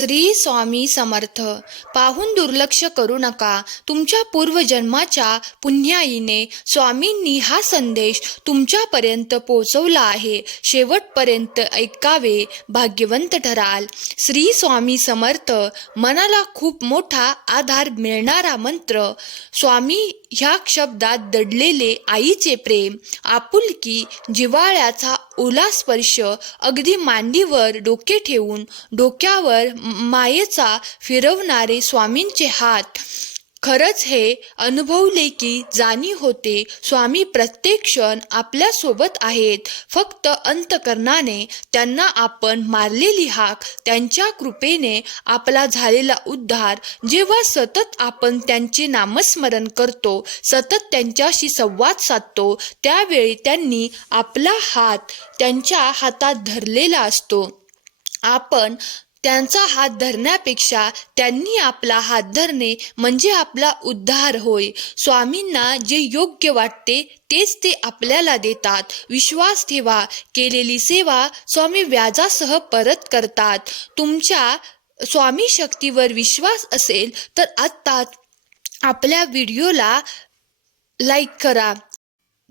श्री स्वामी समर्थ पाहून दुर्लक्ष करू नका. तुमच्या पूर्वजन्माच्या पुण्याईने स्वामींनी हा संदेश तुमच्यापर्यंत पोहोचवला आहे. शेवटपर्यंत ऐकावे भाग्यवंत ठराल. श्री स्वामी समर्थ मनाला खूप मोठा आधार मिळणारा मंत्र स्वामी ह्या शब्दात दडलेले आईचे प्रेम आपुलकी जिव्हाळ्याचा ओला स्पर्श अगदी मांडीवर डोके ठेवून डोक्यावर मायेचा फिरवणारे स्वामींचे हात. खरंच हे अनुभवले की जाणीव होते स्वामी प्रत्येक क्षण आपल्यासोबत आहेत. फक्त अंतकरणाने त्यांना आपण मारलेली हाक त्यांच्या कृपेने आपला झालेला उद्धार जेव्हा सतत आपण त्यांचे नामस्मरण करतो सतत त्यांच्याशी संवाद साधतो त्यावेळी त्यांनी आपला हात त्यांच्या हातात धरलेला असतो. आपण त्यांचा हात धरण्यापेक्षा त्यांनी आपला हात धरणे म्हणजे आपला उद्धार होय. स्वामींना जे योग्य वाटते तेच ते आपल्याला देतात. विश्वास ठेवा. केलेली सेवा स्वामी व्याजासह परत करतात. तुमच्या स्वामी शक्तीवर विश्वास असेल तर आत्ताच आपल्या व्हिडिओला लाईक करा.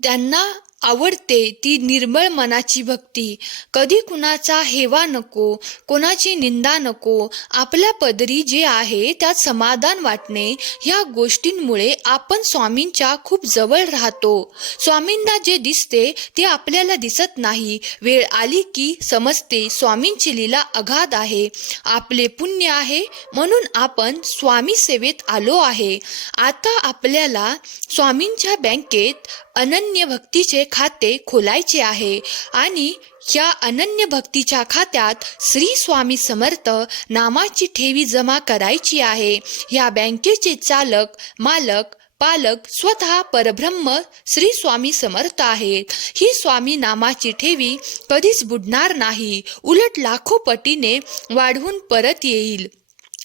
त्यांना आवडते ती निर्मळ मनाची भक्ती. कधी कुणाचा हेवा नको कोणाची निंदा नको आपल्या पदरी जे आहे त्यात समाधान वाटणे ह्या गोष्टींमुळे आपण स्वामींच्या खूप जवळ राहतो. स्वामींना जे दिसते ते आपल्याला दिसत नाही. वेळ आली की समजते स्वामींची लीला अगाध आहे. आपले पुण्य आहे म्हणून आपण स्वामी सेवेत आलो आहे. आता आपल्याला स्वामींच्या बँकेत अनन्य भक्तीचे खाते खोलायचे आहे आणि या अनन्य भक्तीच्या खात्यात श्री स्वामी समर्थ नामाची ठेवी जमा करायची आहे. या बँकेचे चालक मालक पालक स्वतः परब्रह्म श्री स्वामी समर्थ आहेत. ही स्वामी नामाची ठेवी कधीच बुडणार नाही. उलट लाखो पटीने वाढवून परत येईल.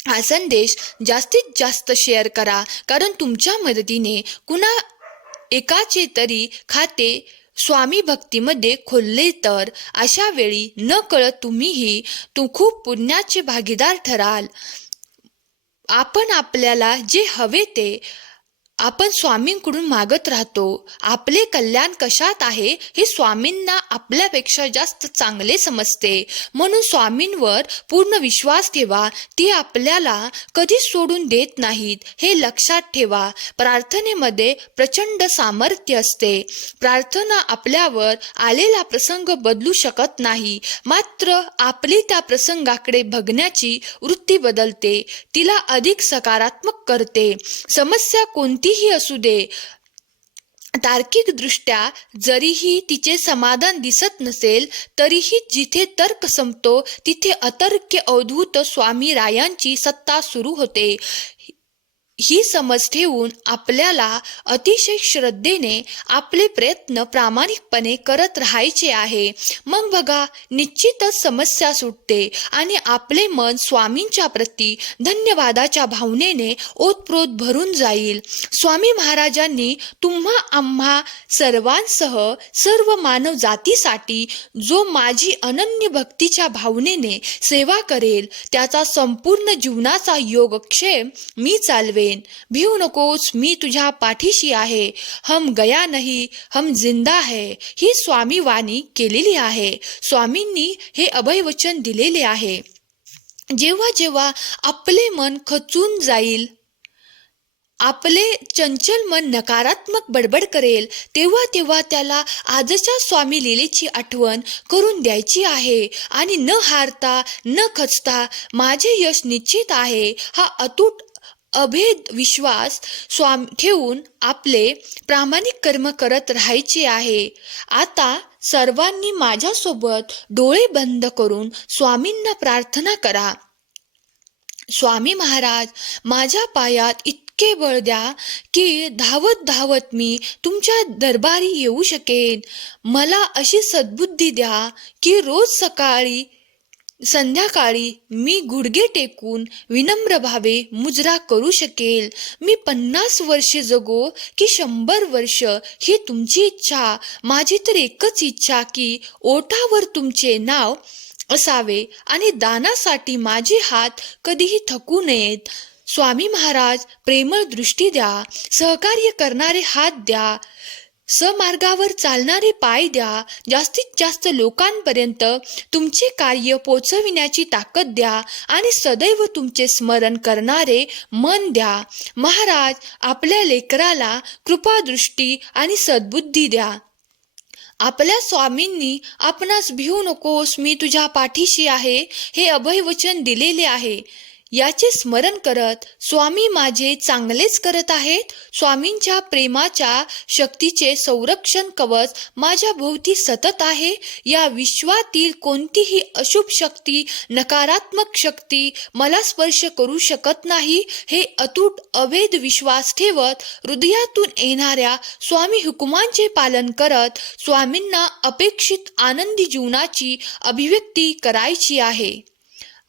हा संदेश जास्तीत जास्त शेअर करा कारण तुमच्या मदतीने कुणा एकाचे तरी खाते स्वामी भक्तीमध्ये खोलले तर अशा वेळी न कळत तुम्हीही तू खूप पुण्याचे भागीदार ठराल. आपण आपल्याला जे हवे ते आपण स्वामींकडून मागत राहतो. आपले कल्याण कशात आहे हे स्वामींना आपल्यापेक्षा जास्त चांगले समजते. म्हणून स्वामींवर पूर्ण विश्वास ठेवा. ते आपल्याला कधीच सोडून देत नाहीत हे लक्षात ठेवा. प्रार्थनेमध्ये प्रचंड सामर्थ्य असते. प्रार्थना आपल्यावर आलेला प्रसंग बदलू शकत नाही. मात्र आपली त्या प्रसंगाकडे बघण्याची वृत्ती बदलते. तिला अधिक सकारात्मक करते. समस्या कितीही असू दे. तार्किकदृष्ट्या जरीही तिचे समाधान दिसत नसेल तरीही जिथे तर्क संपतो तिथे अतर्क्य अवधूत स्वामी रायांची सत्ता सुरू होते. ही समज ठेवून आपल्याला अतिशय श्रद्धेने आपले प्रयत्न प्रामाणिकपणे करत राहायचे आहे. मग बघा निश्चितच समस्या सुटते आणि आपले मन स्वामींच्या प्रती धन्यवादाच्या भावनेने ओतप्रोत भरून जाईल. स्वामी महाराजांनी तुम्हा आम्हा सर्वांसह सर्व मानव जातीसाठी जो माझी अनन्य भक्तीच्या भावनेने सेवा करेल त्याचा संपूर्ण जीवनाचा योगक्षेम मी चालवेन भिऊ नकोस मी तुझ्या पाठीशी आहे. हम गया नाही हम जिंदा है. ही स्वामी वाणी केलेली आहे. स्वामींनी हे अभयवचन दिलेले आहे. जेव्हा जेव्हा आपले मन खचून जाईल आपले चंचल मन नकारात्मक बडबड करेल तेव्हा तेव्हा त्याला आजच्या स्वामी लिलेची आठवण करून द्यायची आहे आणि न हारता न खचता माझे यश निश्चित आहे. हा अतूट अभेद विश्वास स्वाम ठेवून आपले प्रामाणिक कर्म करत राहायचे आहे. आता सर्वांनी माझ्यासोबत डोळे बंद करून स्वामींना प्रार्थना करा. स्वामी महाराज माझ्या पायात इतके बळ द्या की धावत धावत मी तुमच्या दरबारी येऊ शकेन. मला अशी सद्बुद्धी द्या की रोज सकाळी संध्याकाळी मी गुडघे टेकून विनम्र भावे मुजरा करू शकेल. मी पन्नास वर्षे जगो की शंभर वर्ष ही तुमची इच्छा. माझी तर एकच इच्छा की ओठावर तुमचे नाव असावे आणि दानासाठी माझे हात कधीही थकू नयेत. स्वामी महाराज प्रेमळ दृष्टी द्या. सहकार्य करणारे हात द्या. समार्गावर चालणारे पाय द्या जास्तीत जास्त लोकांपर्यंत तुमचे कार्य पोचविण्याची ताकद द्या आणि सदैव तुमचे स्मरण करणारे मन द्या. महाराज आपल्या लेकराला कृपादृष्टी आणि सद्बुद्धी द्या. आपल्या स्वामींनी आपणास भिवू नकोस मी तुझ्या पाठीशी आहे हे अभयवचन दिलेले आहे. याचे स्मरण करत स्वामी माझे चांगलेच करत आहेत. स्वामींच्या प्रेमाच्या शक्तीचे संरक्षण कवच माझ्या भोवती सतत आहे. या विश्वातील कोणतीही अशुभ शक्ती नकारात्मक शक्ती मला स्पर्श करू शकत नाही. हे अतूट अभेद विश्वास ठेवत हृदयातून येणाऱ्या स्वामी हुकुमांचे पालन करत स्वामींना अपेक्षित आनंदी जीवनाची अभिव्यक्ती करायची आहे.